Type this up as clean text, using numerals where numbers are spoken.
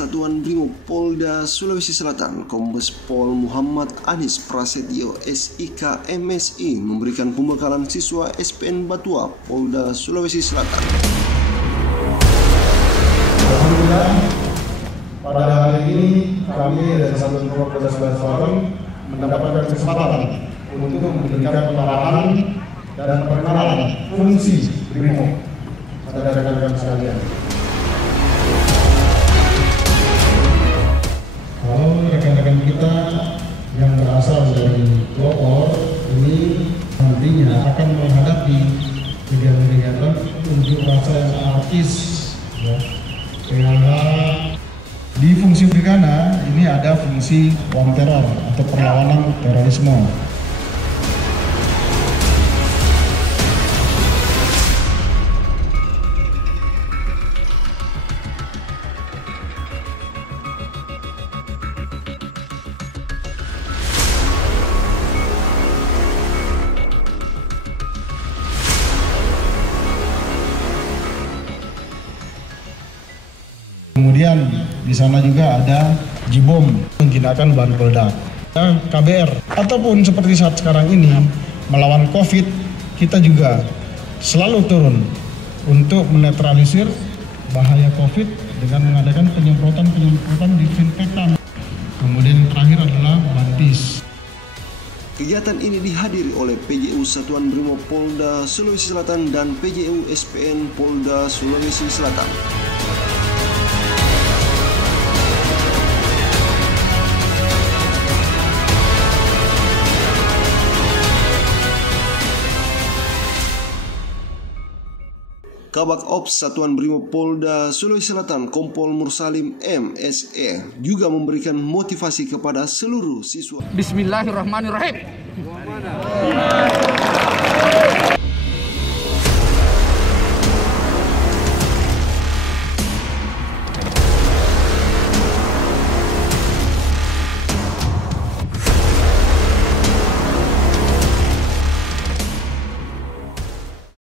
Satuan Brimob Polda Sulawesi Selatan, Kombes Pol Muhammad Anis Prasetyo SIK MSI memberikan pembekalan siswa SPN Batua Polda Sulawesi Selatan. Alhamdulillah, pada hari ini kami dari Satuan Brimob Polda Sulawesi Selatan mendapatkan kesempatan untuk memberikan pengarahan dan perkenalan fungsi Brimob pada rekan-rekan sekalian. Kalau rekan-rekan kita yang berasal dari pelopor ini nantinya akan menghadapi kegiatan-kegiatan unjuk rasa yang anarkis, ya. Di fungsi Brigana ini ada fungsi bom teror atau perlawanan terorisme. Kemudian di sana juga ada Jibom, menggunakan bahan peledak. KBR ataupun seperti saat sekarang ini melawan COVID, kita juga selalu turun untuk menetralisir bahaya COVID dengan mengadakan penyemprotan disinfektan. Kemudian terakhir adalah bantis. Kegiatan ini dihadiri oleh PJU Satuan Brimob Polda Sulawesi Selatan dan PJU SPN Polda Sulawesi Selatan. Kabak Ops Satuan Brimob Polda Sulawesi Selatan Kompol Mursalim MSE juga memberikan motivasi kepada seluruh siswa. Bismillahirrahmanirrahim.